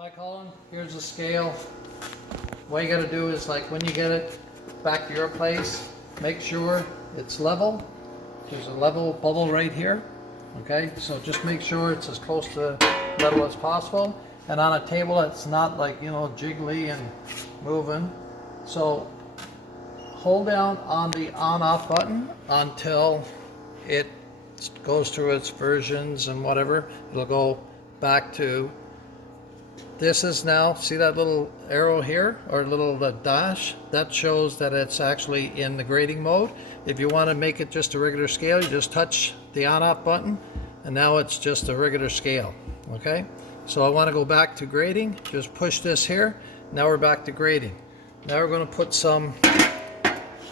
Hi Colin, here's the scale. What you gotta do is, like, when you get it back to your place, make sure it's level. There's a level bubble right here. Okay, so just make sure it's as close to level as possible. And on a table it's not, like, jiggly and moving. So hold down on the on-off button until it goes through its versions and whatever. It'll go back to, this is now, see that little arrow here, or little dash? That shows that it's actually in the grading mode. If you want to make it just a regular scale, you just touch the on-off button, and now it's just a regular scale. Okay, so I want to go back to grading. Just push this here. Now we're back to grading. Now we're going to put some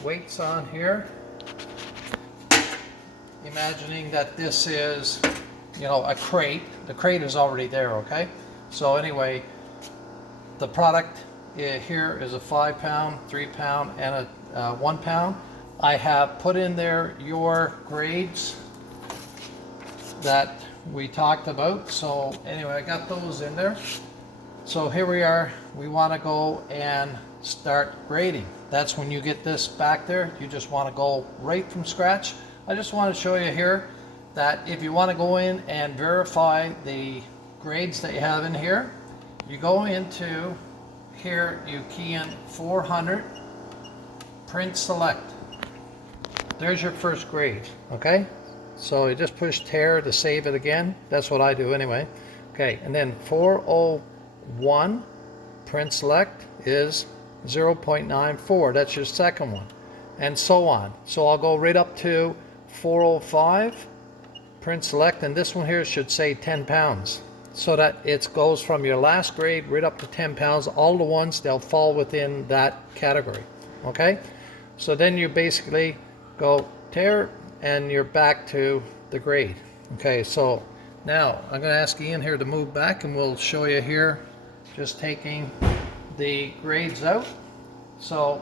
weights on here, imagining that this is, a crate. The crate is already there. Okay, so anyway, the product here is a 5 pound, 3 pound, and a 1 pound. I have put in there your grades that we talked about. So anyway, I got those in there. So here we are. We want to go and start grading. That's when you get this back there. You just want to go right from scratch. I just want to show you here that if you want to go in and verify the grades that you have in here, you go into here, you key in 400, print select. There's your first grade. Okay, so you just push tear to save it again. That's what I do anyway. Okay, and then 401, print select, is 0.94. That's your second one, and so on. So I'll go right up to 405, print select, and this one here should say 10 pounds. So that it goes from your last grade right up to 10 pounds. All the ones, they'll fall within that category. Okay, so then you basically go tear and you're back to the grade. Okay, so now I'm going to ask Ian here to move back, and we'll show you here just taking the grades out. So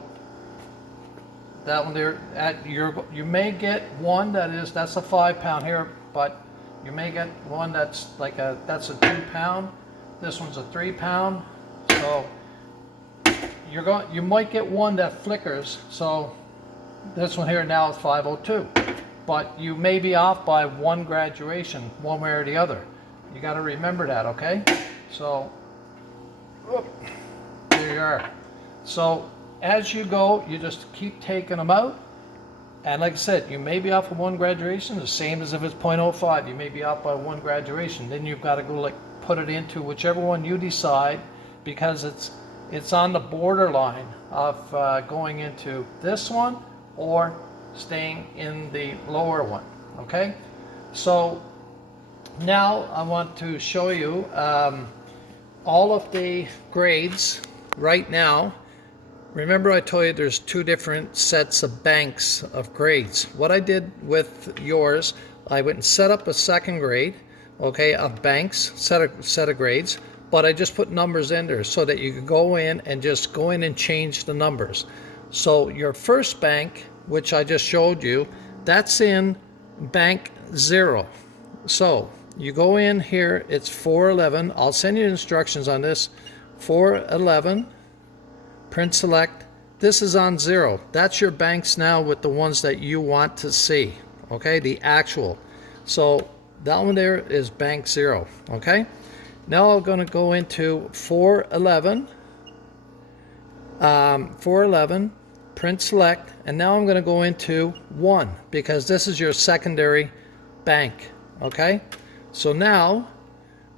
that one there, you may get one that's a 5 pound here, but you may get one that's like that's a 2 pound. This one's a 3 pound. So you might get one that flickers. So this one here now is 502, but you may be off by one graduation, one way or the other. You got to remember that. Okay, so there you are. So as you go, you just keep taking them out. And like I said, you may be off of one graduation, the same as if it's 0.05. You may be off by one graduation. Then you've got to go, like, put it into whichever one you decide, because it's on the borderline of going into this one or staying in the lower one. Okay, so now I want to show you all of the grades right now. Remember I told you there's two different sets of banks of grades. What I did with yours, I went and set up a second grade, okay, of banks, set of grades, but I just put numbers in there so that you could go in and just go in and change the numbers. So your first bank, which I just showed you, that's in bank 0. So you go in here, it's 411. I'll send you instructions on this. 411, print select. This is on 0. That's your banks now with the ones that you want to see. Okay, the actual. So that one there is bank 0. Okay, now I'm going to go into 411. 411, print select, and now I'm going to go into 1 because this is your secondary bank. Okay, so now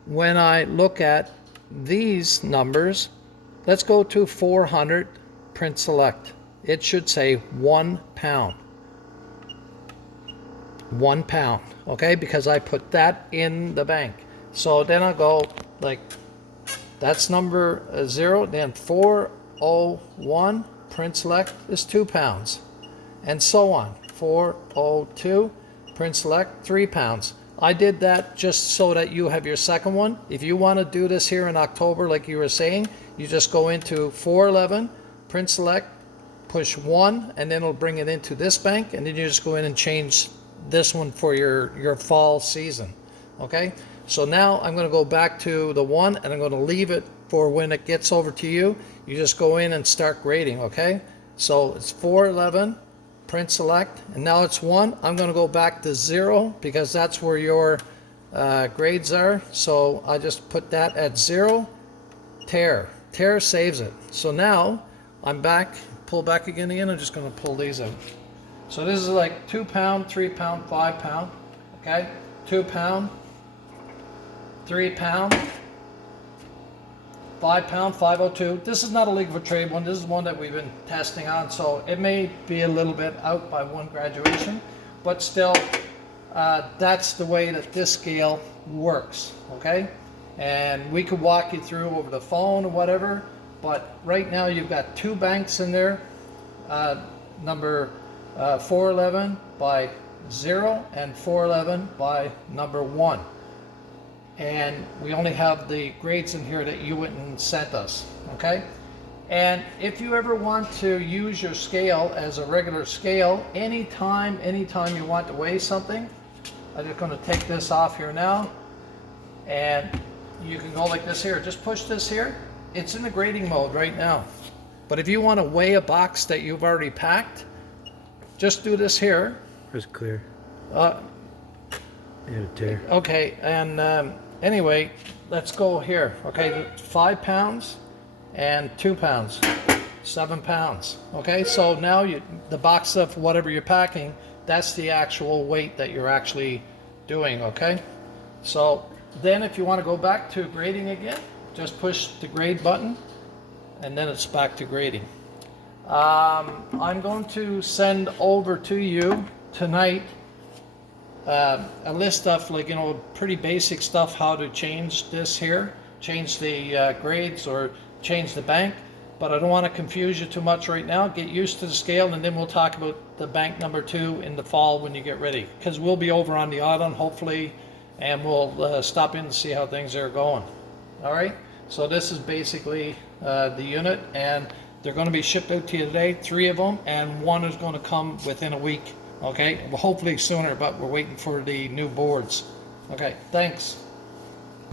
when I look at these numbers, let's go to 400, print select. It should say 1 pound. 1 pound, okay, because I put that in the bank. So then I'll go, like, that's number 0, then 401, print select, is 2 pounds, and so on. 402, print select, 3 pounds. I did that just so that you have your second one. If you want to do this here in October, like you were saying, you just go into 411, print select, push 1, and then it'll bring it into this bank, and then you just go in and change this one for your fall season. Okay, So now I'm going to go back to the 1 and I'm going to leave it for when it gets over to you. You just go in and start grading, okay? So it's 411, print select, and now it's 1. I'm going to go back to 0 because that's where your grades are. So I just put that at 0, tear. Tear saves it. So now I'm back, pull back again. I'm just going to pull these out. So this is like 2 pound, 3 pound, 5 pound, okay? 2 pound, 3 pound, 5 pound, 502. This is not a legal for trade one. This is one that we've been testing on, so it may be a little bit out by one graduation, but still, that's the way that this scale works, okay? And we could walk you through over the phone or whatever, but right now you've got 2 banks in there, number 411 by 0 and 411 by number 1. And we only have the grades in here that you went and sent us, okay? And if you ever want to use your scale as a regular scale, anytime you want to weigh something, I'm just going to take this off here now, and you can go like this here. Just push this here. It's in the grading mode right now. But if you want to weigh a box that you've already packed, just do this here. It's clear. Yeah, tear. Okay, and anyway, let's go here. Okay, 5 pounds and 2 pounds, 7 pounds. Okay, so now the box of whatever you're packing, that's the actual weight that you're actually doing. Okay, so then if you want to go back to grading again, just push the grade button, and then it's back to grading. I'm going to send over to you tonight a list of, like, pretty basic stuff, how to change this here, change the grades or change the bank. But I don't want to confuse you too much right now. Get used to the scale, and then we'll talk about the bank number 2 in the fall when you get ready, because we'll be over on the island hopefully, and we'll stop in to see how things are going. All right, so this is basically the unit, and they're going to be shipped out to you today, 3 of them, and 1 is going to come within a week. Okay, well, hopefully sooner, but we're waiting for the new boards. Okay, thanks.